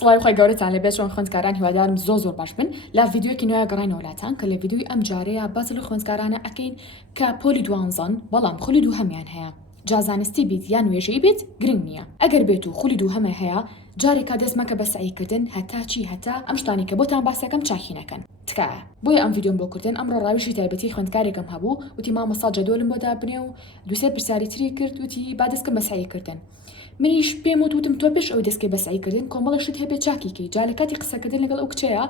سڵاوی خۆی گەورەتان لەبێت چۆن خوێندکاران هیوادارم زۆر باش بن لە ڤیدیۆکی نوێ گەڕینەوە وڵاتان کە لە ڤیدیۆی ئەم جارەیە باز لە خوێندکارانە ئەکەین کە پۆلی دوانزەن بەڵام خولی دوو هەمیان هەیە جازانستی بیت یان وێژەی بیت گرنگ نییە ئەگەر بێت و خولی دوو هەمە هەیە جارێکا دەست مەکە بە سعیکردن هەتا چی هەتا ئەم شتانی کە بۆتان باسەکەم چاکینەکەن تکایە بۆیە ئەم ڤیدیۆم بۆ کردن ئەمڕۆ ڕاویشی تایبەتی خوێندکارێکم هەبوو وتی مامۆستا جەدۆلم بۆ دابنێ و دووسێ پرسیاری تری کرد وتی با دەستکەم بە سعیکردن منیش پێم وتم تۆ پێش ئەوەی دەستکەی بە سعیکردن کۆمەڵەشت هەبێت چاکیکەی جا لە کاتی قسەکردن لەگەڵ ئەو کچەیە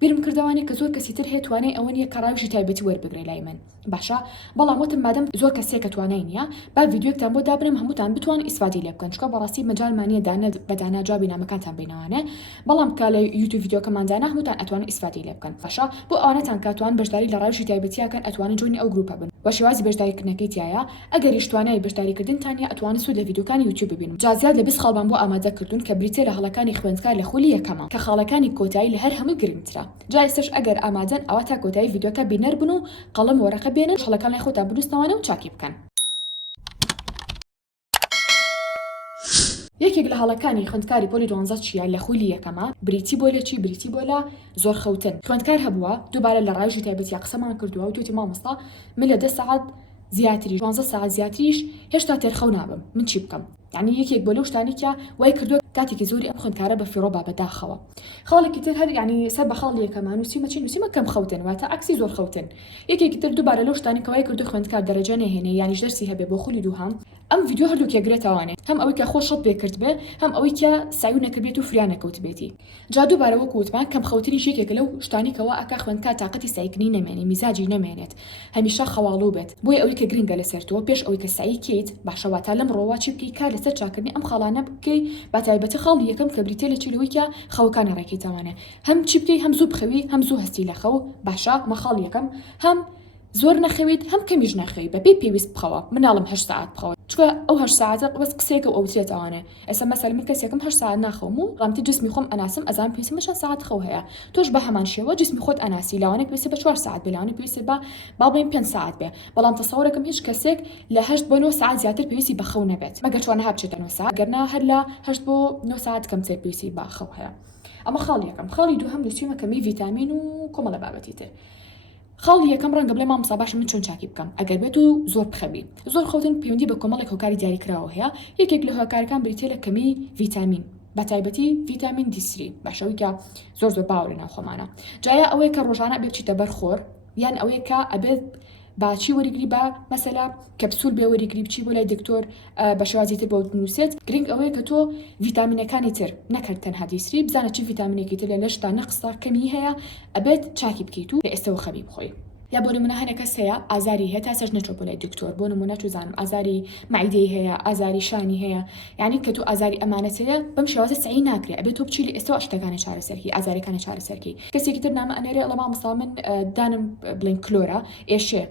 بیرم کردوانێ کە زۆر کەسی تر هەیە توانای ئەوە نیە کە ڕاویشی تایبەتی وەربگرێ لای من باشە بەڵام وتم مادەم زۆر کەسێک توانای نییە با ڤیدیۆکتان بۆ دابنم هەمووتان بتوان ئیسفادی لێ بکەن چکە بەڕاستی مەجالمانیە دانە بەدانا جوابی نامەکانتان بینەوانێ بەڵام کە لە یوتیوب ڤیدیۆکەمان دانا هەمووتان ئەتوانن ئیسفادی لێ بکەن باشە بۆ ئەوانەتان کاتوان بەشداری لە ڕاویشی تایبەتیەکەن ئەتوانن جۆنی ئەو گروپە بن بە شێوازی بەشداریکردنەکەی تایە ئەگەریش توانای بەشداریکردنتانە ئەتوانن سوود لە ڤیدیۆکانی یوتیوب ببینن جازیات لە 20 خاڵمان بۆ ئامادە کردوون کە بریتێ لە هەڵەکانی خوێندکار لە خولی یەکەمە کە خاڵەکانی کۆتایی لە هەر هەموو گرنگترە جا ئێستش ئەگەر ئامادەن ئەوە تا کۆتایی ڤیدیۆکە بینەر بن و قەڵەم وەرەقە بێنن هەڵەکانی خۆتان بنووسنەوانە و چاکی بکەن یەکێک لە هەڵەکانی خوێندکاری پۆلی 12 چیە لە خولی یەکەمە بریتی بۆ لە چی بریتی بۆ لە زۆر خەوتن خوێندکار هەبووە دووبارە لە ڕاویشی تایبەتی قسەمان کردووە و توتی مامۆستا من لە 10 ساعت زیاتری 12 ساعت زیاتریش هێشتا تێرخەو نابم من چی بکەم یعنی یەکێک بۆ لەو شتانی کە وای کردووە کاتێکی زۆری ئەم خوێندکارە بە فیڕۆ با بەداخەوە خاڵێکی تر هەر یعنی سەر بە خاڵ یەکەمان نووسیمە چی نووسیمە کەم خەوتن واتە عکسی زۆر خەوتن یەکێکی تر دووبارە لەو شتانی کە وای کردووە خوێندکار دەرەجە نەهێنێ یانیش دەرسی هەبێ بۆ خولی دووهەم ئەم ڤیدیۆ هەردوو کێگرێتەوانێ هەم ئەوەی کە خۆشت پێ کرد بێ هەم ئەوەی کە سایو نەکردبێت و فریا نەکەوت بێتی جا دووبارە وەکو وتمان کەم خەوتنی یەکێک لەو شتانی کەەوە ئەکا خوێندکار تااقەتی سایکردنی نەمێنێ میزاجی نەمێنێت هەمیشە خەواڵوو بێت بۆیە ئەوەی کە گرنگە لەسەر تۆ پێش ئەوەی کە سایی کەیت باشەواتە لەم ڕۆوا چی بکەی کار لەسەر چاکردنی ئەم خاڵانە بکەی بە تایبەتی خاڵی یەکەم کە بریتێ لە چیلەوەی کە خەوەکانە ڕێکیتەوانێ هەم چی بکەی هەم زوو بخەوی هەم زوو هەستی لە خەو باشە مەخاڵ یەکەم هەم زۆر نەخەویت هەم کەمیش نەخەوی بەبێ پێویست بخەوە مناڵم 8 ساعت بخەوە چکە ئەو 8 ساعتە بەس قسێکە ئەو ترێت ئەوانێ ئێستا مەسەل من کەسێکم 8 ساعت ناخەوم و ڕامتی جسمی خۆم ئەناسم ئەزان پێویستم 6 ساعت خەو هەیە تۆش بە هەمان شێوە جسمی خۆت ئەناسی لاوانێک پێویستە بە 4 ساعت بێ لاوانێک پێویستە با بڵێن 5 ساعت بێ بەڵام تەسەوورەکەم هیچ کەسێک لە 8 بۆ 9 ساعت زیاتر پێویستی بە خەو نەبێت مەگەر چۆن هەبچێتە 9 ساعت گەرنا هەر لە 8 بۆ 9 ساعت کەمتر پێویستی بە خەو هەیە ئەمە خاڵ یەکەم خاڵی دووهەم نووسیمە کەمی ڤیتامین و کۆمەڵە بابەتی تر خاڵی یەکەم ڕەنگە بڵێ مامۆستا باشە من چۆن چاکی بکەم ئەگەر بێت و زۆر بخەبی زۆر خەوتن پەیوەندی بە کۆمەڵێک هۆکاری دیاریکراوە هەیە یەکێک لە هۆکارەکان بریتێ لە کەمی ڤیتامین بە تایبەتی ڤیتامین D3 باشەوەی کە زۆر باوە لە ناوخۆمانە جایە ئەوەی کە ڕۆژانە بێت چیتە بەرخۆر یان ئەوەی کە ئەبێت باچی وەریگری بە مەسەلا کەپسول بێ وەریگری بچی بۆ لای دکتۆر بە شێوازی تر بۆ نووسێت گرنگ ئەوەیە کە تۆ ڤیتامینەکانی تر نەکرد تەنها D3 بزانە چی ڤیتامینێکی تر لە لەشتا نەقستا کەمی هەیە ئەبێت چاکی بکەیت و لە ئێستەوە خەبی بخۆی یا بۆ نمونە هەنە کەس هەیە ئازاری هەیە تا سەرش نەچۆ بۆ لای دکتۆر بۆ نمونە توزانم ئازاری مەعیدەی هەیە ئازاری شانی هەیە یعنی کە تو ئازاری ئەمانەت هەیە بەم شێوازە سعی ناکرێ ئەبێت تۆ بچی لە ئێستەوە شتەکانی چارەسەرکی ئازاریەکانی چارەسەرکی کەسێکی تر نامە ئەنێرێ ئەڵە مامۆستا من دانم بڵێن کلۆرە ئێشێ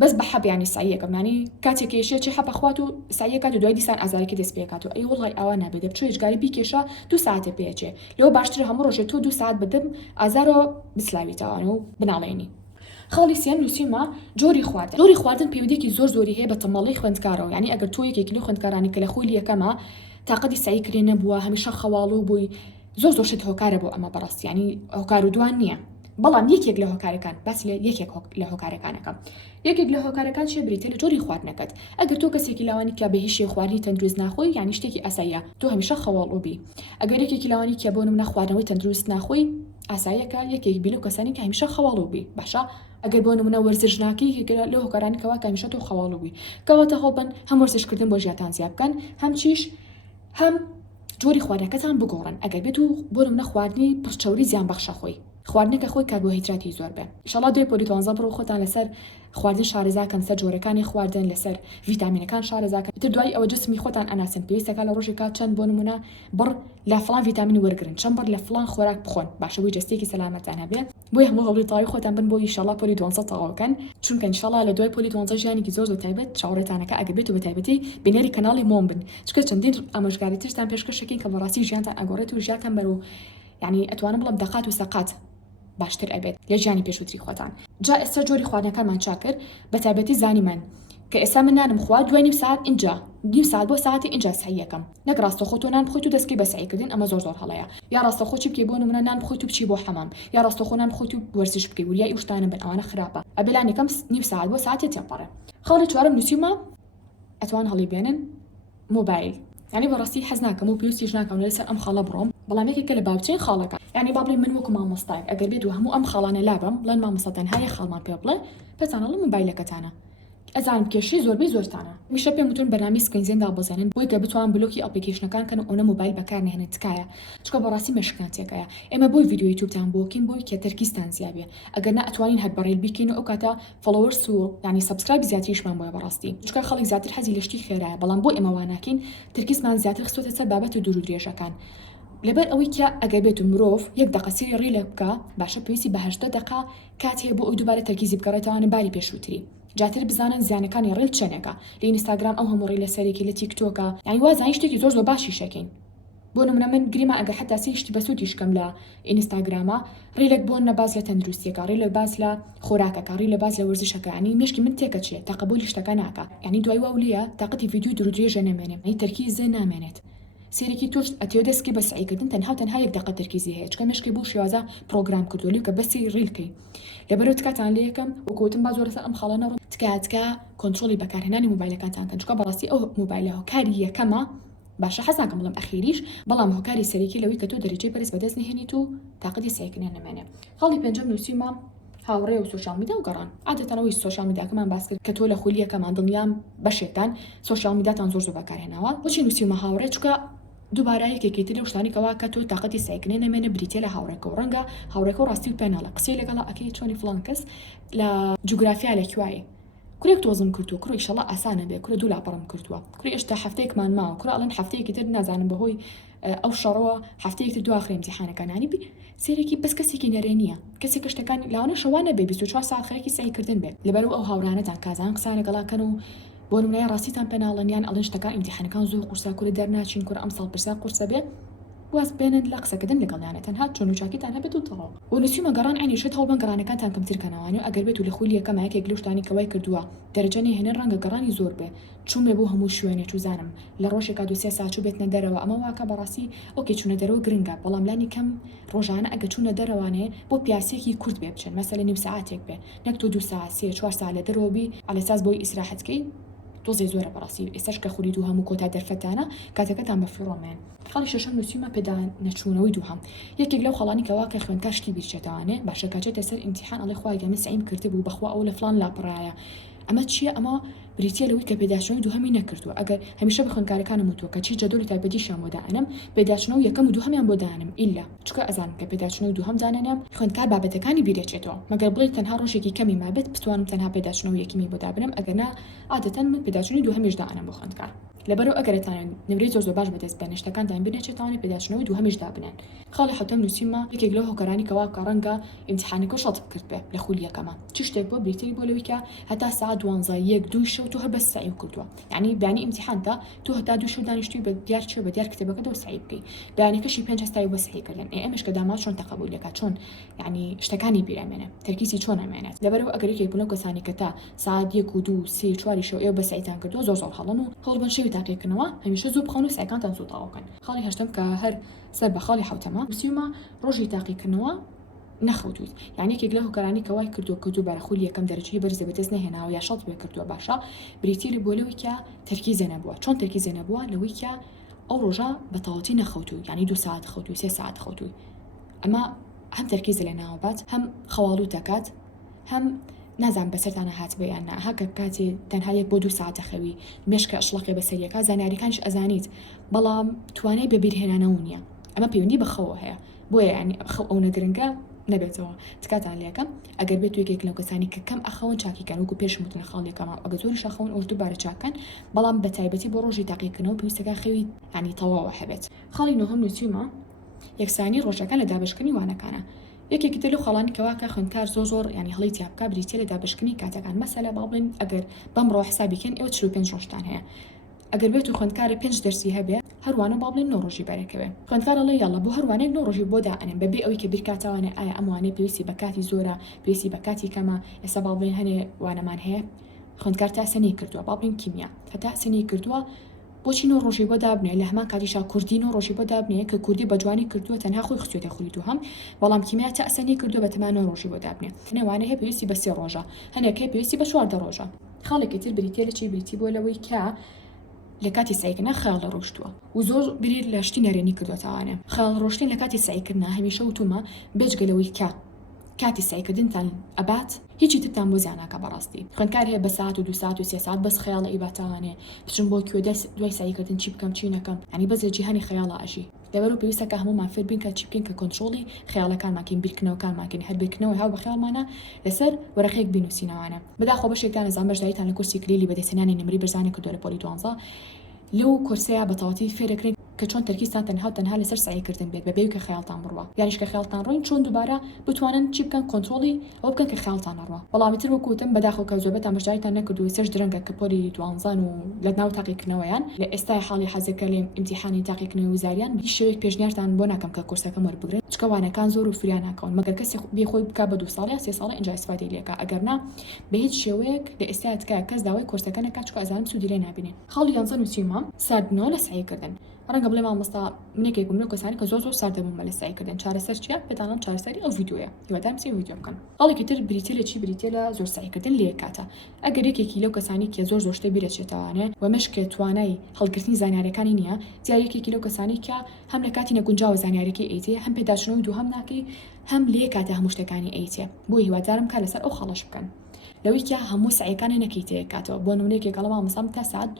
بەس بە حەب ینی ساییەکەم ینی کاتێک کێشێ چی حەبە خوات و ساییەکات و دوای دیسان ئازارێکی دەست پێکات و ئەی وڵای ئەوە نابێت دەبچۆ هێچگاری بیکێشە 2 ساعتە پێچێ لەوە باشتر هەموو ڕۆژێ تۆ 2 ساعت بدەم ئازارەوە بسلاویتەوانە و بناڵێنی خاڵی سیان نووسیمە جۆری خواردن پەیوەندیەکی زۆری هەیە بە تەمەڵی خوێندکارەوە یعنی ئەگەر تۆ یەکێکی لەو خوێندکارانی کە لە خولی یەکەمە تااقەتی سعیکردێ نەبووە هەمیشە خەواڵوو بووی زۆر شت هۆکارە بۆ ئەمە بەڕاستی ینی هۆکار و دوان نییە بەڵام یەکێک لە هۆکارەکان باس لە یەکێک لە هۆکارەکانەکە یەکێک لە هۆکارەکان شێ بریتێ لە جۆری خواردنەکەت ئەگەر تۆ کەسێکی لاوانی کە بە هیچ خواردنی تەندروست ناخۆی یعنی شتێکی ئاساییە تۆ هەمیشە خەواڵوو بی ئەگەر یەکێکی لاوانی کە بۆ نمونە خواردنەوەی تەندروست ناخۆی ئاساییەکە یەکێک بی لەو کەسانی کە هەمیشە خەواڵوو بی باشە ئەگەر بۆ نمونە وەرزش ناکەی لەو هۆکارانی کەوا کە هەمیشە تۆ خەواڵوو بی کەواتە هەڵبن هەم وەرزشکردن بۆ ژیانتان زیاد بکەن هەم چیش هەم جۆری خواردنەکەتان بگۆڕن ئەگەر بێت و بۆ نمونە خواردنی پڕچەوری زیان بەخشە خۆی خواردنەکە خۆی کاربۆهیدراتی زۆر بێ ئینشاڵڵا دوای پۆلی 12 بڕۆ خۆتان لەسەر خواردن شارەزاکەن سەر جۆرەکانی خواردن لەسەر ڤیتامینەکان شارەزاکەن تر دوای ئەوە جسمی خۆتان ئەناسن پێویستەکە لە ڕۆژێکا چەند بۆ نمونە بڕ لە فڵان ڤیتامین وەرگرن چەند بڕ لە فڵان خۆراک بخۆن باشەوەی جستێکی سەلامەتان هەبێ بۆی هەموو هەوڵی تاوی خۆتان بن بۆ ئینشاڵڵا پۆلی 12 تەواوکەن چونکە ئینشاڵڵا لە دوای پۆلی 12 ژیانێکی زۆر تایبەت چاوەڕێتانەکە ئەگەر بێت و بە تایبەتی بینەری کەناڵی مۆم بن چکە چەندین ئامۆژگاری ترتان پێشکەشەکەین کە بەڕاستی ژیانتان ئەگۆڕێت و ژیانتان بەرەو یعنی ئەتوانم بڵم دەقات و سەقات باشتر ئەبێت لە ژیانی پێشووتری خۆتان جا ئێستا جۆری خواردنەکانمان چاکرد بە تایبەتی زانیمان کە ئێستا من نانم خوا دوای نیم ساعت اینجا نیم ساعت بۆ ساعتی اینجا سعی یەکەم نەک ڕاستەخۆ تۆ نان بخۆیت و دەستکەی بە سعیکردن ئەمە زۆر هەڵەیە یا ڕاستەخۆ چی بکەی بۆ نمونە نان بخۆیت و بچی بۆ حەمام یا ڕاستەخۆ نان بخۆیت و وەرزش بکەی وریای ئەو شتانە بن ئەوانە خراپە ئەبێ لان یەکەم نیم ساعت بۆ ساعتی تێپەڕێ خاڵی چوارەم نووسیمە ئەتوان هەڵی بێنن موبایل يعني براسي حزناك مو بيوسيش ناك ولا لسه ام خاله بروم والله ما كل بابتين خالك يعني بابلي من وكم ما مستايق اقل بيد وهمو ام خالانه لابم لان ما مستن هاي خال ما بيبله بس انا لو موبايلك تانا ازعم كشي زور بي زور تانا مش بي متون برنامج سكرين زين دا بزنن بوي بتوان بلوكي ابلكيشن كان انا موبايل بكارني هنا تكايا تشكو براسي مش كانت يكايا اما بوي فيديو يوتيوب تاع بوكين بوي كتركيز تان زيابيه اقلنا اتوانين هبريل بيكينو اوكاتا فولورز يعني سبسكرايب زياتيش من بوي براستي تشكو خليك زياتر حزي لشتي خيره بلان بو اما واناكين تركيز من زياتر خصوصا سبابات درو دريشا كان لەبەر ئەوەی کە ئەگەبێت مرۆڤ یەک دقە سیری ڕیلە بکە باشە پێویستی بە 8 دقە کات هەیە بۆ ئەوی دووبارە تەرکیزی بکەڕێتەوە باری پێشووتری جاتر بزانن زیانەکانی ڕیل چەنێکە لە ئینستاگرام ئەو هەموو ڕیلە سەرێکی لە تیکتۆکە یعنی وازانی شتێکی زۆر باشی شەکەین بۆ نمونە من گریمە ئەگە حتا سیشتی بەسوودیش کەم لە ئینستاگرامە ڕیلێک بۆ نەباز لە تەندروستیەکە ڕیلە باز لە خۆراکەکە ڕیلە باز لە وەرزشەکە ینی مشکی من تێکە چیە تاقبولی شتەکە ناکە ینی دوای وەولیە تااقەتی ڤیدیو درودرێژە نامێنێ ینی تەرکیزە نامێنێت سێرێکی توش ئەتێ دەستکی بە سعیکردن تەنها یەک دقە تەرکیزی هەیە چکە مشکی بۆ شێوازە پرۆگرام کردووە کە بەسی ڕیلکەی لەبەرەوە تکاتان لە یەکەم وەکوتم با زۆرەسەر ئەم خاڵانە ڕۆ تکاتکە کۆنتڕۆلی بەکارهێنانی موبایلەکانتان کەن چکە بەڕاستی ئەو موبایلە هۆکاری یەکەمە باشە حەز ناکەم بڵێم ئەخیریش بەڵام هۆکاری سەرەکی لەوەی کە تۆ دەرەجەی بەرز بەدەست نهێنیت و تااقەتی سعیکردن نەمێنێ خاڵی پێنجەم نووسیمە هاوڕێ و سوشال میدیا و گەڕان عادەتەنەوەی سوشال میدیاکەمان باس کرد کە تۆ لە خولیەکەمان دڵنیام بەشێکتان سوشال میدیاتان زۆر بەکارهێناوە بۆچی نووسیمە هاوڕێ چکە دووبارە یەکێکی لە شتانێکەوە کە تۆ تااقەتی سعیکردن نەمێنێ بریتێ لە هاوڕێکە و ڕەنگە هاوڕێکە و ڕاستی و پێناڵە قسەی لەگەڵا ئەکەی چۆنی فڵان کەس لە جوگرافیا لەکوایە کورێک تۆزم کردو کوڕی ئیشەڵا ئاسانە بێ کورە دوو لاپەڕم کردووە کوڕی ئێشتا هەفتەیەکمان ماوە کوڕ ئەڵێن هەفتەیەکی تر نازانم بەهۆی ئەو شەڕەوە هەفتەیەک تر دو ئاخری ئیمتیحانەکانانی سێرێکی بەس کەسێکی نەرێ نییە کەسێک شتەکان لاوانە شەوانە بێ 24 ساعت خەرێکی سعیکردن بێت لەبەرەوە ئەو هاورانەتان کازان قسانە گەڵاکەن و بۆ نمونەیە ڕاستیتان پێناڵەنیان ئەڵێن شتەکان ئیمتیحانەکان زۆر قورسا کوورە دەرناچین کوورە ئەم ساڵ پرسا قورسە بێت واز بێنن لە قسەکردن لەگەڵیانە تەنها چۆن و چاکیتان هەبێت و تەواو و نووسیمە گەڕان عینیشت هەوڵبن گەڕانەکانتان کەمترکەنەوەوانی و ئەگەر بێت و لە خولی یەکەم یەکێک لەو شتانی کەوای کردووە دەرەجەنی هێنن ڕەنگە گەڕانی زۆر بێ چوومێ بۆ هەموو شوێنێ چوزانم لە ڕۆژێکا دو سێ ساعت بێتنە دەرەوە ئەمە واکە بەڕاستی ئۆکێ چوونە دەرەوە گرنگە بەڵام لانی کەم ڕۆژانە ئەگە چوونە دەرەوانێ بۆ پیاسێکی کورت بێ بچن مەسەلە نیم ساعتێک بێ نەک تۆ 2 ساعت 3-4 ساعت لە دەرەوەبی ئەلێساس بۆی ئیسراحەتکەی تۆزێ زۆرە بەڕاستی ئێستاش کە خولیت و هەموو کۆتا دەرفەتانە کاتەکەتان بە فڕۆمێن خاڵی شەشەم نووسیمە پێدا نەچوونەوەی دووهەم یەکێک لەو خەڵانی کەوا کە خوێندکار شتی بیرچێتەوانێ باشە کاچێتە سەر ئیمتیحان ئەڵێ خوای گەمە سعیم کرده بوو بەخوا ئەو لە فڵان لاپڕایە ئەمە چییە ئەمە بریتە لەوەی کە پێداچنەوەی دووهەمی نەکردووە ئەگەر هەمیشە بە خوێندکارەکانم وتووە کە چی جەدۆلی تایبەتیشیان بۆ دانم پێداچنەوە یەکەم و دووهەمیان بۆ دانم ئیلا چکە ئەزانم کە پێداچنەوەی دووهەم دانێنم خوێندکار بابەتەکانی بیرێچێتەوە مەگەر بڵێ تەنها ڕۆژێکی کەمی مابێت بتوانم تەنها پێداچنەوەی یەکەمی بۆ دابنم ئەگەنا عادەتەن من پێداچنەوەی دووهەمیش دانم بۆ خوێندکار لەبەرەوە ئەگەرتان نمرەی زۆر باش بەدەست بێن شتەکانتان بنێچێتوانێت پێداچنەوەی دووهەمیش دابنێن خاڵی حوتەم نووسیمە یەکێک لەو هۆکارانی کەوا کە ڕەنگە ئیمتیحانەکە شەڵ بکرد بێ لە خولیەکەمە چ شتێک بۆ بریتەی بۆ لەوەی کە هەتا ساعت 12 شەو تۆ هەر بەس سعی کردووە یعنی بەیانی ئیمتیحاندا تۆ هەتا 2 شەو دانیشتووی بە دیار چێ بە دیار کتێبەکەتەوە سعی بکەی بەیانەکەشی 5 هەستایی بە سعیکردن ئێمەش کە دامات چۆن تەقبول دەکات چۆن یعنی شتەکانی بیرامێنێ تەرکیزی چۆن ئەمێنێت لەبەرەوە ئەگەر یەکێک بڵێ کەسانی کە تا ساعت 1 و 2 3 4 شەو ئێوە بە سعیتان کردووە زۆر هەڵن و هەڵبن شەوی تاقیکردنەوە هەمیشە زوو بخەون و سعیەکانتان زوو تەواوکەن خاڵی هەشتم کە هەر سەر بە خاڵی حوتەمە نووسیمە ڕۆژی تاقیکردنەوە نەخەوتویت یعنی یەکێک لە هۆکارانی کەوای کردووە کە دووبارە خولی یەکەم دەرەجەی بەرزە بەدەست نەهێناوە یا شەڵ بێ کردووە باشە بریتیری بۆ لەوەی کە تەرکیزە نەبووە چۆن تەرکیزە نەبووە لەوەی کە ئەو ڕۆژە بە تەواوەتی نەخەوتووی یعنی 2 ساعت خەوتووی 3 ساعت خەوتووی ئەمە هەم تەرکیزە لە ناوبات هەم خەواڵوو دەکات هەم نازان بەسەرتانە هات بەیان هەکە کاتێ تەنها 1 بۆ 2 ساعتە خەوی مێشکە ئەشڵەقێ بەسەریەکە زانیاریەکانش ئەزانیت بەڵام توانای بە بیرهێنانەوە نییە ئەمە پەیوەندی بەخەوە هەیە بۆیە ینی خەو ئەو نەگرنگە نەبێتەوە تکاتان لێکم ئەگەر بێت یەکێک لەو کەسانی کە کەم ئەخەون چاکیکەن وەکو پێشم وتن خاڵێکەکەمە ئەگە زۆری شەخەون ئەوش دووبارە چاکەن بەڵام بە تایبەتی بۆ ڕۆژی تاقیکردنەوە پێویستەکە خەوی ینی تەواوە هەبێت خاڵی نۆهەم نووسیمە یەکسانی ڕۆژەکان لە دابشکردنی وانەکانە یەکێکی تر لەو خەڵانی کەواکە خوێندکار زۆر ینی هەڵی تیابکە بریتە لە دابشکردنی کاتەکان مەسەلە با بڵێن ئەگەر بەمڕۆ حسابیکەن ئێوە 45 ڕۆژتان هەیە ئەگەر بێت و خوێندکارە 5 دەرسی هەبێ هەروانە با بڵێن 9 ڕۆژی بەرەکەوێ خوێندکارە لە یاڵە بۆ هەروانێک 9 ڕۆژی بۆ دائنێن بەبێ ئەوەی کە بیرکاتەوانێ ئایا ئەموانەی پێویستی بە کاتی زۆرە پێویستی بە کاتی کەمە ئێستا با بڵێن هەنێ وانەمان هەیە خوێندکار تا سنەی کردووە با بڵێن کیمیا هەتا سنەی کردووە بۆچی نۆ ڕۆژی بۆ دابنێ لە هەمان کاتیشا کوردی نۆ ڕۆژی بۆ دابنێ کە کوردی بە جوانی کردووە تەنها خۆی خستوێتە خولی دووهەم بەڵام کیمیا تەعسەنی کردو بە تەمان نۆ ڕۆژی بۆ دابنێ نێوانە هەیە پێویستی بە 3 ڕۆژە هەنێک هەیە پێویستی بە 4 ڕۆژە خاڵێکی تر بریتیە لە چی بریتی بۆ لەوەی کە لە کاتی سعیکردنا خەیاڵ لە ڕۆشتووە و زۆر بریر لە شتی نەرێنی کردوتەوانێ خەیاڵ ڕۆشتین لە کاتی سعیکردنا هەمیشە وتومە بێجگەلەوەی کە کاتی سعیکردنتان ئەبات هیچی ترتان بۆ زیاناکە بەڕاستی خوێندکار هەیە بە ساعت و 2 ساعت و 3 ساعت بەس خەیاڵە ئیباتەوانێ بچم بۆ کوێ دوای سعیکردن چی بکەم چی نەکەم ینی بەس لە جیهانی خەیاڵە ئەژی لەبەر و پێویستە کە هەموومان فێر بین کە چی بکەین کە کۆنتڕۆڵی خەیاڵەکانماکەین بیرکردنەوەکانماکەین هەر بیرکردنەوەی هاو بە خەیاڵمانە لەسەر وەرەقەیەک بینوسینەوانە بەداخۆ بەشێکتان نەزان بەشداریتان لە کورسی کلیلی بەدەستهێنانی نمری بەرزانی کردووە لە پۆلی 12 لەو کورسەیە بە تەواوەتی فێرەکرێن کە چۆن تەرکیزتان تەنها لەسەر سعیکردن بێت بەبێ کە خەیاڵتان بڕوە یانیش کە خەیاڵتان ڕۆین چۆن دووبارە بتوانن چی بکەن کۆنتڕۆڵی ئەو بکەن کە خەیاڵتان نەڕوە بەڵامیتر وەکوتم بەداخۆ کە زۆربەتان بەشداریتان نەکردووە سەرش درەنگە کە پۆلی 12 و لە ناو تاقیکردنەوەیان لە ئێستای حاڵی حەزەکە لێ ئیمتیحانی تاقیکردنەوەی وزاریان هیچ شێوەیەک پێشنیارتان بۆ ناکەم کە کورسەکەم وەربگرن چکە وانەکان زۆر و فریان ناکەون مەگەر کەسی بێخۆی بکە بە 2 ساڵ یا 3 ساڵە ئینجا ئیسفادەی لێکە ئەگەرنا بە هیچ شێوەیەک لە ئێستای تکایە کەس داوای کورسەکە نەکات چکە ئەزانم سوودی لێ نابینێ خاڵی 11 نووسیمە ساردنەوە لە سعیکردن ڕەنگە بڵێ مامۆستا منێکێک بووم لەو کەسانی کە زۆر سارد دەبووم بە لە سعیکردن چارەسەر چیە پێتانم چارەسەری ئەو ڤیدیۆیە هیوادارم سێ ڤیدیۆ بکەن خاڵێکی تر بریتیە لە چی بریتیە لە زۆر سعیکردن لێ کاتە ئەگەر یەکێکی لەو کەسانی کە زۆر شتە بیرەچێتەوانێ و مەشکێ توانای هەڵگرتنی زانیاریەکانی نییە جا یەکێکی لەو کەسانی کە هەم لە کاتی نەگونجاوە زانیاریەکەی ئەیتێ هەم پێداچنەوەی دووهەم ناکەی هەم لێ کاتە هەموو شتەکانی ئەیتێ بۆ هیوادارم کا لەسەر ئەو خەڵەش بکەن لەوەی کە هەموو سعیەکانی نەکەیتەیە کاتەوە بۆ نمونەیەکێک گەڵە مامۆسام تا سعات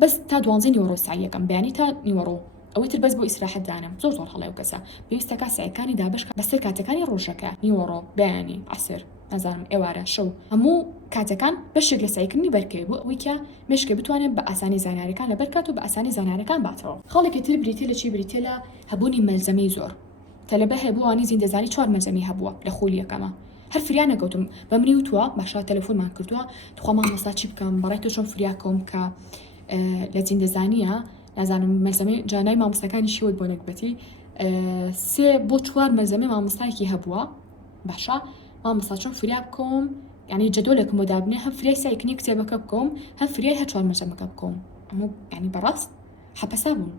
بەس تا 12 نیوەڕۆ سعیەکەم بەیانی تا نیوەڕۆ ئەوەی تر بەس بۆ ئیسراحەت دانم زۆر هەڵێ و کەسە پێویستە کا سعیەکانی دابش بەسەر کاتەکانی ڕۆژەکە نیوەڕۆ بەیانی عەسر نەزانم ئێوارە شەو هەموو کاتەکان بەشێک لە سعیکردنی بەرکەوێ بۆ ئەوەی کە مێشکە بتوانێت بە ئاسانی زانیاریەکان لەبەر کات و بە ئاسانی زانیاریەکان باتەوە خاڵێکی تر بریتیە لە چی بریتیە لە هەبوونی مەلزەمەی زۆر تەلەبە هەیە بۆوانی زیندەزانی 4 مەلزەمی هەبووە لە خۆلیەکەمە هەر فریان نەگەوتم بە منی وتووە باشا تەلەفۆنمان کردووە توخوا مامۆستا چی بکەم بەڕای تۆ چۆن فریاکەم کە لە زیندەزانیە نازانم مەلزەمەی جانای مامۆستاکانی شیوت بۆ نەکبەتی 3 بۆ 4 مەلزەمەی مامۆستایەکی هەبووە باشا مامۆستا چۆن فریا بکەم یعنی جەدۆلێکم بۆ دابنێ هەم فریای سعیکردنی کتێبەکە بکەم هەم فریای هەر 4 مەلزەمەکە بکەم ئەموو یعنی بەڕاست حەپەسا بوون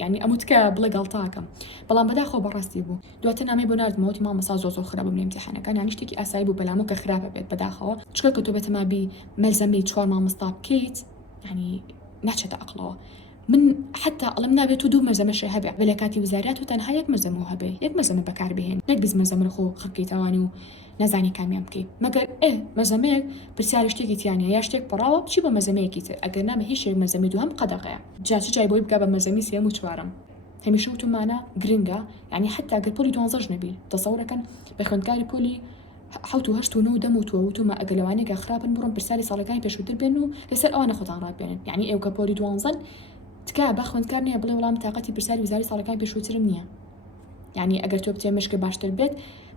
یعنی ئەموو تکە بڵێ گەڵتاکەم بەڵام بەداخۆ بەڕاستی بوو دواتر نامەی بۆ ناردمەوەتی مامۆستا زۆر خراپە بڵێ ئیمتیحانەکان یعنی شتێکی ئاسایی بوو بەلامۆ کە خراپە بێت بەداخەوە چکە کە تۆ بەتەمابی مەلزەمەی 4 مامۆستا بکەیت یعنی ناچێتە عەقڵەوە من حتى ئەڵم نابێت و 2 مەلزەمەش هەبێ بە لە کاتی وزاریات و تەنها یەک مەلزەمە هەبێ یەک مەلزەمە بەکاربهێن نەک بز مەلزەمە خۆ خڕکەیتەوانی و نەزانی کامیان بکەیت مەگەر مەلزەمەیەک پرسیاری شتێکی تیانە یا شتێک پڕاوە بچی بە مەلزەمەیەکی تر ئەگەر نامە هیچ شتێک مەلزەمەی دووهەم قەدەغەیە جا چ جای بۆی بکا بە مەلزەمی سێم و چوارەم هەمیشە وتمانە گرنگە یعنی حتى ئەگەر پۆلی 12 نەبی تەسەوورەکەن بە خوێندکاری پۆلی 7 و 8 و 9 دەموتوە وتمە ئەگەر لەوانەیە خراپن بڕۆن پرسیاری ساڵەکانی پێشووتر بێن و لەسەر ئەوانە خۆتان ڕابێنن یعنی ئێوە کە پۆلی 12 تکایە بە خوێندکار نییە بڵێ وەڵام تااقەتی پرسیاری وزاری ساڵەکانی پێشووترم نییە یعنی ئەگەر تۆ بتێ مشکە باشتر بێت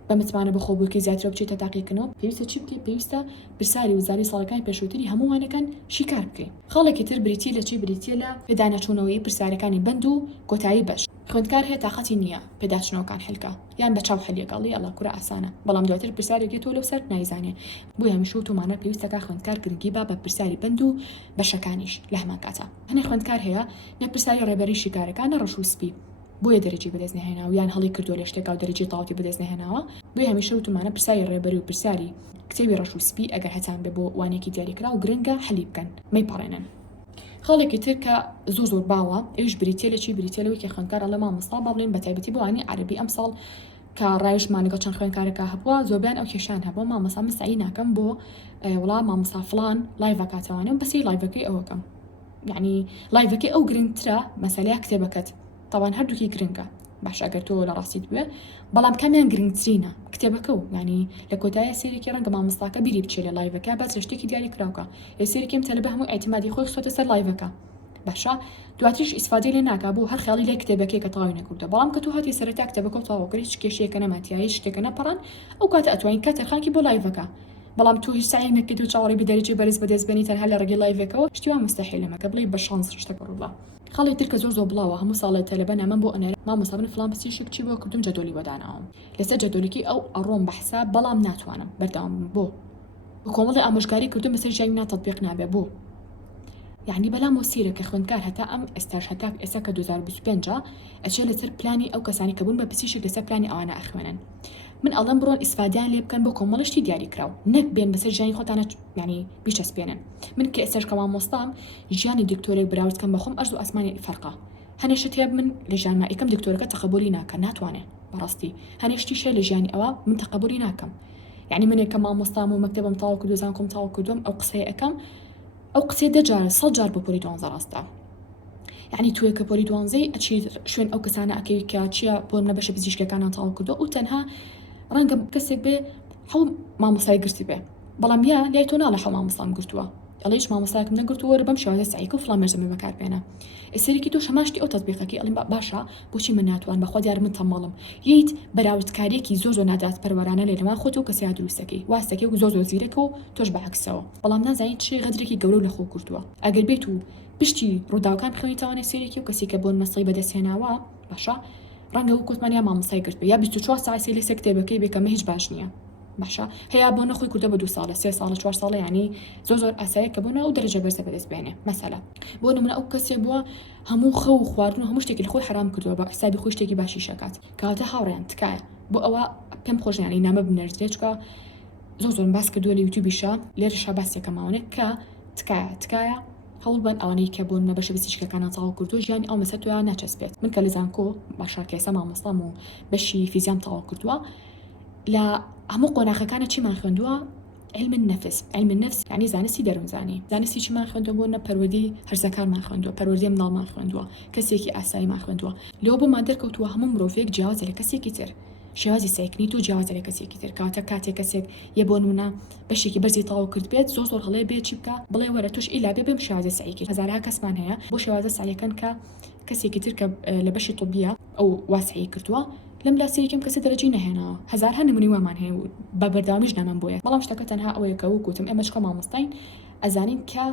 بە متمانە بەخۆ بووکە زیاتر بچێتە تاقیکردنەوە پێویستە چی بکەیت پێویستە پرسیاری وزاری ساڵەکانی پێشووتری هەمووانەکان شیکار بکەین خاڵێکی تر بریتی لە چی بریتیە لە پێدانەچوونەوەی پرسیارەکانی بند و کۆتایی بەش خوێندکار هەیە تااقەتی نییە پێداچنەوەکان هەلکە یان بە چاو هەلیەکەڵی ئەڵە کوورە ئاسانە بەڵام دواتر پرسیارێکی تۆ لەو سەر نایزانێ بۆ هەمیشە وتمانە پێویستەکە خوێندکار گرنگی با بە پرسیاری بند و بەشەکانیش لە هەمان کاتە هەنێ خوێندکار هەیە نە پرسیاری ڕێبەری شیکارەکانە ڕەش و سپی بۆیە دەرەجی بەدەستنێهێناوە یان هەڵی کردووە لە شتێکا و دەرەجی تاواتی بەدەستنێهێناوە بۆیە هەمیشە وتمانە پرسیاری ڕێبەری و پرسیاری کتێبی ڕەش و سپی ئەگەر هەتان بێ بۆ وانێکی دیاریکرا و گرنگە حەلی بکەن مەیپەڕێنن خاڵێکی تر کە زۆر باوە ئەوش بریتیە لە چی بریتیە لەوەی کە خوێندکار ئەڵێ مامۆستا با بڵێن بە تایبەتی بۆ وانی عەرەبی ئەمساڵ کە ڕایژمانەگەڵ چەند خوێندکارێکە هەبووە زۆربیان ئەو کێشان هەبووە مامۆستا من سعی ناکەم بۆ وەڵام مامۆستا فڵان لایڤەکاتەوانم بەسی لایڤەکەی ئەوەکەم یعنی لایڤەکەی ئەو گرنگترە مەسەلەیە کتێبەکەت تاوان هەردووکی گرنگە باش ئەگەر تۆ لە ڕاستیت بوێ بەڵام کامیان گرنگترینە کتێبەکە و ینی لە کۆتایە سێرێکی ڕەنگە مامۆستاکە بیری بچێ لە لایڤەکە باس لە شتێکی دیاری کراوکە سێرێکیم تەلەبە هەموو ئەعتیمادی خۆی خستۆتە سەر لایڤەکە باشە دواتیش ئیسفادەی لێ ناکا بوو هەر خەڵی لێ کتێبەکەی کە تەواوی نەکردە بەڵام کە تو هاتی سەرەتا کتێبەکە و تەواوکەری هیچ کێشەیەکە نەماتیایی شتێکە نەپەڕان ئەو کاتە ئەتوانین کاتەرخانکی بۆ لایڤەکە بەڵام تو هیچ سعی نەکرد و چاوەڕێی بدەرەجی بەرز بەدەستبێنی تەنها لە ڕێگەی لایڤەکەەوە شتیوان مستەحیلەمە کە بڵێ بە شانس شتەکە ڕووبە خاڵی تر کە زۆر بڵاوە هەموو ساڵە تەلەبە نامە بۆ ئەنەرە مامۆستا من فڵان پرسی شک چی بۆ کردم جەدۆلی وەداناوم لەسەر جەدۆلیکی ئەو ئەڕۆم بەحسا بەڵام ناتوانم بەردەوام بۆ کۆمەڵی ئامۆژگاری کردم بەسەر ژیانی ناتەطبیق نابێ بۆ يعني بەلا مۆسیرە کە خوێندکار هەتا ئەم ئێستاش هەتا ئێستا کە 2025 ئەچێت لەسەر پلانی ئەو کەسانی کە بوون بە پزیشک لەسەر پلانی ئەوانە ئەخوێنن. من ئەڵەم بڕۆن ئیسفادیان لێ بکەن بۆ کۆمەڵشتی دیاریکراو، نەک بێن بەسەر ژیانی خۆتانە ینی بیچەسپێنن. من کە ئێستاش کە مامۆستام ژیانی دکتۆرێک براوردکەم بەخۆم ئەرز و ئەسمانی فەرقا. هەنێشت هەیە من لە ژیانما ئەکەم دکتۆرەکە تەقبولی ناکە، ناتوانێت بەڕاستی هەنێشتی شێ لە ژیانی ئەوە من تەقبولی ناکەم. یعنی منێک کە مامۆستام و مەکتەبم تاوا کردو زانکۆم تاوا کردوم ئەو قسەیە ئەەکەم، ئەو قسێ 10 جار 100 جار بۆ پۆلی 12 ڕاستە. یعنی توێ کە پۆلی 12 ئەچی شوێن ئەو کەسانە ئەکەی کە چیە بۆ منە بەشە پزیشکەکانان تاوا کردو و تەنها ڕەنگە کەسێک بێ حەو مامۆستای گرتی بێ، بەڵام یا لای تۆ ناڵە حەو مامۆستام گرتووە، ئەڵێ هیچ مامۆستایەکم نەگرتووە بەم شێوازە سعیکە و فڵان مێژەمێ بەکاربێنە. ئێستەرێکی تۆ شەماشتی ئەو تەطبیقەکەی ئەڵێم باشە بۆچی من ناتوان بەخوا دیار من تەماڵم ییت بەراوردکاریەکی زۆر نادات پەروەرانە لێ لەما خۆت و کەسیا دروستەکەی واستەکەی و زۆر زیرەکە و تۆش بەعکسەوە، بەڵام نازانیت چی غەدرێکی گەورە لە خۆ کردووە. ئەگەر بێت و پشتی ڕووداوەکان بخوێنیتەوە سێرێکی و کەسی کە بۆن مەسڵی بەدەستهێناوە باشە ڕەنگە و کۆتمانیا مامۆستای گرت بێ یا 24 ساعت لێ سێ کتێبەکەی بێکەمە هیچ باش نییە. باشە هەیە بۆ نەخۆی کردە بە 2 ساڵە 3 ساڵە 4 ساڵە ینی زۆر ئاسایە کە بوونە و دەرەجە بەرزە بەدەست بێنێ. مەسەلا بۆ نمونە ئەو کەسێ بووە هەموو خەو و خواردن و هەموو شتێکی لە خۆی حرام کردووە بە حسابی خۆی شتێکی باشی شەکات کەواتە هاوڕێیان تکایە بۆ ئەوە پێم خۆش ینی نامە بنەرزێت چکە زۆر باس کردووە لە یوتیوبیشە لێرەشە باسێکە ماوەنێ کە تکایە هەوڵ بن ئەوانەی کە بۆن نەبەشە پزیشکەکانە تاوا کردو ژیانی ئەو مەسە تۆیان ناچەسبێت. من کە لە زانکۆ باشە کێسە مامۆستام و بەشی فیزیام تاوا کردووە لە هەموو قۆناغەکانە چیمان خوێندووە علم النفس یعنی زانستی دەروونزانی زانستی چیمان خوێندووە بۆ نە پەروەردەی هەرزەکانمان خوێندووە پەروەردەی منداڵمان خوێندووە کەسێکی ئاساییمان خوێندووە لەوە بۆمان دەرکەوتووە هەموو مرۆڤێک جیاوازە لە کەسێکی تر شێوازی سایکنیت و جیاوازە لە کەسێکی تر کاتە کاتێک کەسێک یە بۆ نمونە بەشێکی بەرزی تاوا کرد بێت زۆر هەڵەیە بێت چی بکە بڵێ وەرە تۆش ئیلا بێ بێم شێوازە سعیکی هەزارها کەسمان هەیە بۆ شێوازە سعیەکەن کە کەسێکی تر کە لە بەشی طبیە ئەو واسعی کردووە لەم لاسەیەکم کەسە دەرەجی نەهێناوە هەزارها نمونەی وامان هەیە و بە بەرداوامیش نامان بۆیە بەڵام شتەکە تەنها ئەوەیە کە وەکوتم ئێمە چکە مامۆستاین ئەزانین کە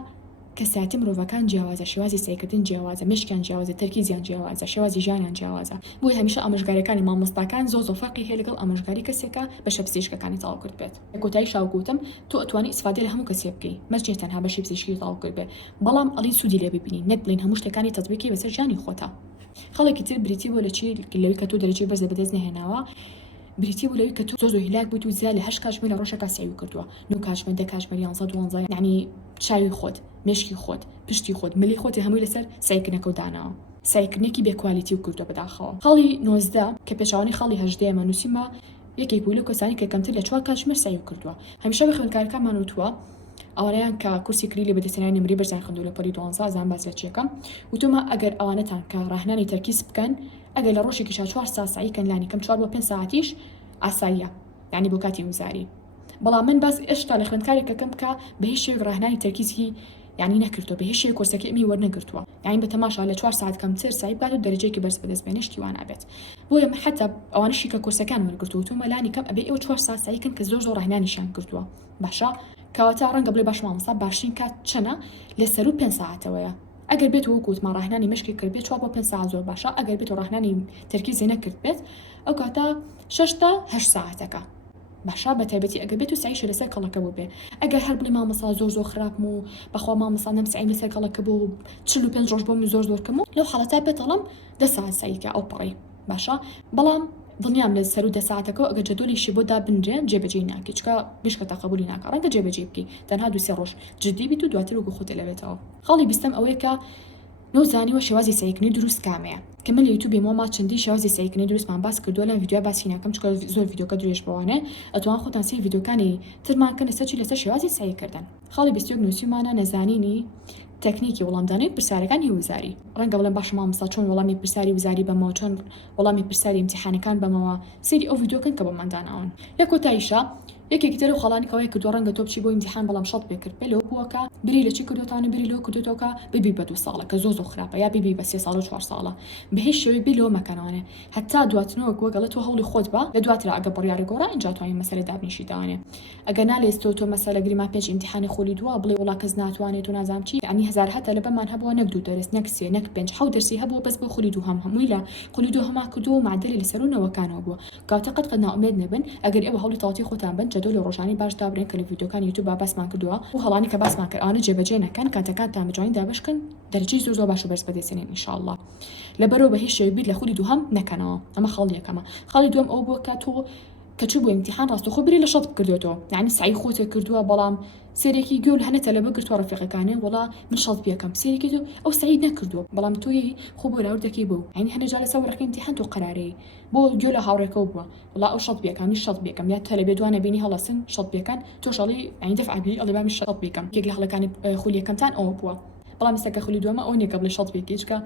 کەساتی مرۆڤەکان جیاوازە شێوازی سەیکردن جیاوازە مشکیان جیاوازە تەرکیزیان جیاوازە شێوازی ژیانیان جیاوازە بۆی هەمیشە ئامۆژگاریەکانی مامۆستاکان زۆر فەرقی هەیە لەگەڵ ئامۆژگاری کەسێکە بەشە پزیشکەکانی تاوا کرد بێت. کۆتایی شاوگوتم تۆ ئەتوانی ئیسفادە لە هەموو کەسێ بکەی مەچێت تەنها بەشی پزیشکی تاوا کرد بێت بەڵام ئەڵین سوودی لێ ببینی نەک بڵین هەموو شتەکانی تەطبیقی بەسەر ژیانی خۆتە. خەڵکی تر بریتی بۆ لە چی لەوەی کە تۆ دەرەجەی بەرزە بەدەست نەهێناوە بریتی بۆ لەوەی کە تۆ زۆر هیلاک بوویت و زیاد لە 8 کاتژمێر لە ڕۆژێکا سەیری کردووە 9 کاتژمێر 10 کاتژمێر 11 یعنی چاوی خۆت مشکی خۆت پشتی خۆت ملی خۆتی هەمووی لەسەر سایکردنەکە و داناوە سایکردنێکی بێکوالیتی و کردووە بەداخەوە. خەڵی 19 کە پێشاوانی خەڵی 18 ئەمە نووسیمە یەکێک بوو لە کەسانی کە کەمتر لە 4 کاتژمێر سەیری کردووە هەمیشە بە خوێندکارەکانمان وتووە ئەوانەیان کە کورسی کری لە بەدەستێنانی نمری بەرزیان خوێندووە لە پۆلی 12 زان باس لە چیەکەم وتومە ئەگەر ئەوانەتان کە ڕاهنانی تەرکیز بکەن ئەگەر لە ڕۆژێکی 4 ساعت سعیکەن لانی کەم 4 بۆ 5 ساعتیش ئاساییە یعنی بۆ کاتی وزاری بەڵام من باس ئێشتا لە خوێندکارێکەکەم کە بە هیچ شێوەیەک ڕاهنانی تەرکیزی یعنی نەکردووە بە هیچ شێوەیەک کورسەکەی ئەمی وەرنەگرتووە یعنی بە تەماشا لە 4 ساعت کەمتر سعی بکات و دەرەجەیەکی بەرز بەدەست بێنێ شتی وان ئەبێت بۆیە من حتا ئەوانشی کە کورسەکان وەرگرتووە لانی کەم ئەبێ ئەوە 4 ساعت سعیکەن کە زۆر ڕاهنانیشان کردووە باشە کەواتە ڕەنگە بڵێ باش مامۆستا باشترین کات چەنە لە سەر و 5 ساعتەوەیە ئەگەر بێت وەکوتمان ڕاهنانی مشکی کرد بێت 4 بۆ 5 ساعت زۆر باشە ئەگەر بێت و ڕاهنانی تەرکیزی نەکرد بێت ئەو کاتە 6 تا 8 ساعتەکە باشە بە تایبەتی ئەگەر بێت و سعیش لەسەر کەڵەکە بوو بێ ئەگەر هەر بڵێ مامۆستا زۆر خراپم و بەخوا مامۆستا نەم سعیم لەسەر کەڵەکە بوو 45 ڕۆژ بۆ من زۆر کەم و لەو حاڵەتە بێتەڵم 10 ساعت سعیکە ئەو پەڕی باشە بەڵام دڵنیام لە سەر و 10 ساعتەکە ئەگەر جەدولیشی بۆ دابنرێن جێبەجێ ناکەی چکە بشکە تەقبولی ناکە ڕەنگە جێبەجێ بکەی تەنها 2-3 ڕۆژ جدی بیت و دواتر وەکو خۆت لەوێتەوە. خەڵی بیستم ئەوەیە کە نۆزانیوە شێوازی سەیکردنی دروست کامەیە کە من لە یوتیوب ماما چەندی شێوازی سەیکردنی دروستمان باس کردووە لە ڤیدیۆ باسی ناکەم چکە زۆر ڤیدیۆکە درێژ بوانێ ئەتوان خۆتان سی ڤیدیۆکانی ترمان کە لەسەر شێوازی سەیکردن. خەڵی بیستێک نووسیمانە نەزانینی تەکنیکی وەڵامدانی پرسیارەکانی وزاری ڕەنگە بڵێن باش مامۆستا چۆن وەڵامی پرسیاری وزاری بەمەوە چۆن وەڵامی پرسیاری ئیمتیحانەکان بەمەوە سەیری ئەو ڤیدیۆکەن کە بەمانداناون لە کۆتاییشە یەکێکی تر خەڵانی کەوای کردووە ڕەنگە تۆ بچی بۆ ئیمتیحان بەڵام شەڵ پێ کرد بێلەوە بووەکە بری لە چی کردوتانە بری لەوە کردوتەوە ببی بە 2 ساڵە کە زۆر خراپە یا ببی بە 3 ساڵ و 4 ساڵە بە هیچ شێوەیەک بێ لەوە مەکەنەوەنێ هەتا دواتنەوە گوەگەڵە تۆ هەوڵی خۆت بە لە دواترە ئەگە بڕیارە گۆڕا ئینجا توانین مەسەلە دابنیشی داوانێ ئەگە نالێستەوە تۆ مەسەلە گریما 5 ئیمتیحانی خۆلی دووە بڵێ وڵا کەس ناتوانێت و نازام چی یعنی هەزار هەتا لە بەمان هەبووە نەک 2 دەرس نەک 3 نەک 5 7 دەرسی هەبووە بەس بۆ خۆلی دوو هەمووی لە خۆلی دوو هەما کردو و معدلی لەسەر و نەوەکانەوە بووە کاتە قەت ناومێد نەبن ئەگەر ئێوە هەوڵی تاواتی خۆتان بن جدول ڕۆژانی باش دابرێن کە لە ڤیدیۆکان یوتیوب باسمان کردووە و هەڵانی کە باسمان کرد ئەوانە جێبەجێ نەکەن کاتەکانتان بجوین دابشکن دەرەجەی زۆر باش و بەرز بەدەستێنین ئینشاءالله لەبەرەوە بە هیچ شێوەیە بیر لە خولی دووهەم نەکەنەوە ئەمە خاڵی یەکەمە خاڵی دووەم ئەو بووە کە تۆ کەچ بۆ ئیمتیحان ڕاستەخۆ بری لە شەڵ کردوێتەوە یعنی سعی خۆتە کردووە بەڵام سێرێکی گوێ هەنێتە لە بگرتووە ڕفیقەکانێ وڵا من شەڵ پێکەم سێرێکی تۆ ئەو سعی نەکردووە بەڵام تۆی خۆ بۆ لاوردەکەی بوو یعنی هەنێجا لەسەر وەرەقەی ئیمتیحان تۆ قەرارەیە بۆ گوێ لە هاوڕێکەوە بووە وڵا ئەو شەڵ پێکەم شەڵ پێکەم یا تەلە بێدوانە بینی هەڵەسن شەڵ پێکەن تۆ شەڵی ئەین دەفعبی ئەڵێ بامی شەڵ پێکەم یەک لە هەڵەکانی خولیەکەمتان ئەوە بووە بەڵام ئێستا کە خولی دووەمە ئەو نییە کە بڵێ شەڵ پێکی چکە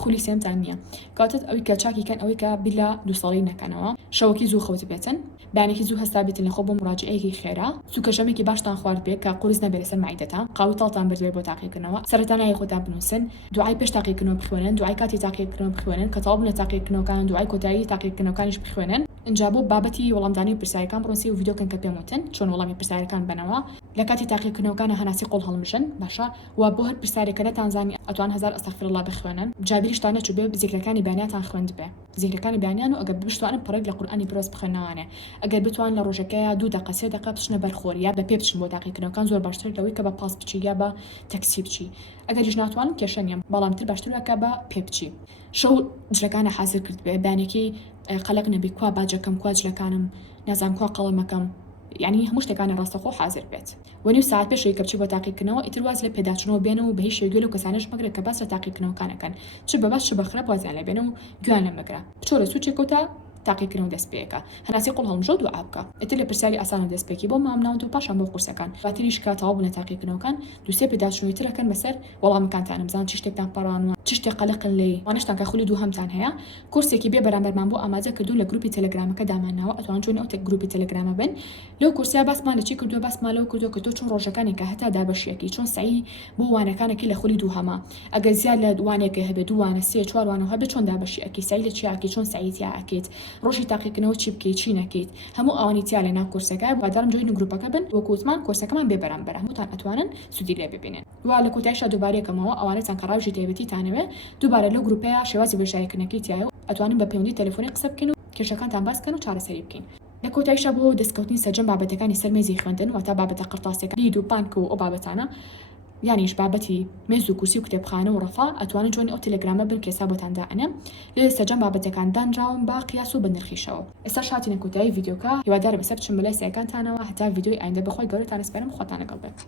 خولی سێمتان نییە کاتت ئەوەی کە چاکیکەن ئەوەی کە بیلا 2 ساڵی نەکەنەوە شەوەکی زوو خەوت بێتن بەیانێکی زوو هەستا بێتن لەخۆ بۆ مراجعەیەکی خێرا سوکەشەمێکی باشتان خوارد بێت کە قورس نەبێت سەر مایدەتان قاوی تاڵتان بردوێ بۆ تاقیکردنەوە سەرەتانای خۆتان بنووسن دوعای پێش تاقیکردنەوە بخوێنن دوعای کاتی تاقیکردنەوە بخوێنن کە تەواو بنە تاقیکردنەوەکان دوعای کۆتایی تاقیکردنەوەکانیش بخوێنن اینجا بۆ بابەتی وەڵامدانی پرسیارەکان بڕۆسی و ڤیدیۆکەن کە پێم وتن چۆن وەڵامی پرسیارەکان بنەوە لە کاتی تاقیکردنەوەکانە هەناسی قۆڵ هەڵمژن باشە و بۆ هەر پرسیارەکەتان زانی ئەتوان 1000 ئەستەغفیرالله بخوێنن جابیریشتان نەچوو بێ زیکرەکانی بیانیاتان خوێند بێ زیکرەکانی بیانیان و ئەگەر بشتوانن پڕێک لە قورئانی پیرۆز بخوێنەوانێ ئەگەر بتوان لە ڕۆژەکەیە 2 دقە 3 دقە بچنە بەرخۆر یا بە پێ بچن بۆ تاقیکردنەوەکان زۆر باشتر لەوەی کە بە پاس بچی یا بە تەکسی بچی ئەگەریش ناتوانن کێشە نیە بەڵامتر باشترە کە بە پێ بچی شەو جلەکانە حازر کرد بێ بانێکی قەلق نەبی کوا باجەکەم کوا جلەکانم نازانم کوا قەڵەمەکەم یعنی هەموو شتەکانی ڕاستەخۆ حازر بێت وەنیو ساعت پێشەوەی کە بچی بۆ تاقیکردنەوە ئیتر واز لە پێداچنەوە بێنەوە بە هیچ شێوەیەک و کەسانش مەگرە کە باس لە تاقیکردنەوەکانەکەن چ بە باش چ بەخراپ وازیان لێ بێنە و گویان لە مەگرە بچۆرە سوچێکەوە تاقیکردنەوە دەست پێەکە هەناسی قوڵ هەڵمژە و دوعا بکە ئیتر لە پرسیاری ئاسانە دەست پێکی بۆ مامناوت و پاشان بۆ قورسەکان واتریش کە تەواو بوونە تاقیکردنەوەکان دووسێ پێداچنەوەی ترەکەن بەسەر وەڵامەکانتانە بزان چ شتێکتان پەڕانوە چ شتێک قەلقن لێ وانەشتان کە خولی دووهەمتان هەیە کورسێکی بێ بەرامبەرمان بۆ ئاماجە کردو لە گروپی تەلەگرامەکە دامانناوە ئەتوان چۆن ئەو گروپی تەلەگرامە بن لەو کورسیا باسمان لە چی کردووە باسمان لەو کردو کە تۆ چۆن ڕۆژەکانی کە هەتا دابەشیەکی چۆن سعی بۆ وانەکانێکی لە خولی دووهەمە ئەگەر زیاد لە دوانێکە هەبێت دووانە سێ چوار وانە هەبێت چۆن دابەشیەکی سعی لە چیاکی چۆن سعیتیا ئەکەیت ڕۆژی تاقیکردنەوە چی بکەیت چی نەکەیت هەموو ئەوانی تیا لە ناو کورسەکە وادارم جوین گروپەکە بن وەکوتمان کورسەکەمان بێ بەرامبەر هەمووتان ئەتوانن سودی لێ ببینن وا لە کۆتاییشە دووبارەیەکەمەوە ئەوانەتان کە ڕاوژی تایبەتیتانەوێ دووبارە لەو گروپەیە شێوازی بەشایەکردنەکەی تایە ئەتوانن بە پەیوەندی تەلەفۆنی قسە بکەن و کێشەکانتان باس بکەن و چارەسەری بکەین لە کۆتاییشە بۆ دەستکەوتنی سەرجەم بابەتەکانی سەرمێزی خوێندن واتە بابەتە قرتاسێکە لید و پانک و ئەو بابەتانە یانیش بابەتی مێز و کورسی و کتێبخانە و ڕەفا ئەتوانن جوانی ئەو تەلەگرامە بن کێسا بۆتاندا ئەنێم لێ سەرجەم بابەتەکان دانراون با قیاس و بەنرخیشەوە ئێستا شاتینە کۆتایی ڤیدیۆکە هیوادارم بەسەر بچم بەلای سەیەکانتانەوە هەتا ڤیدیۆی ئاینده بەخۆی گەورەتان ئەسپێرم خۆتان لەگەڵ بێت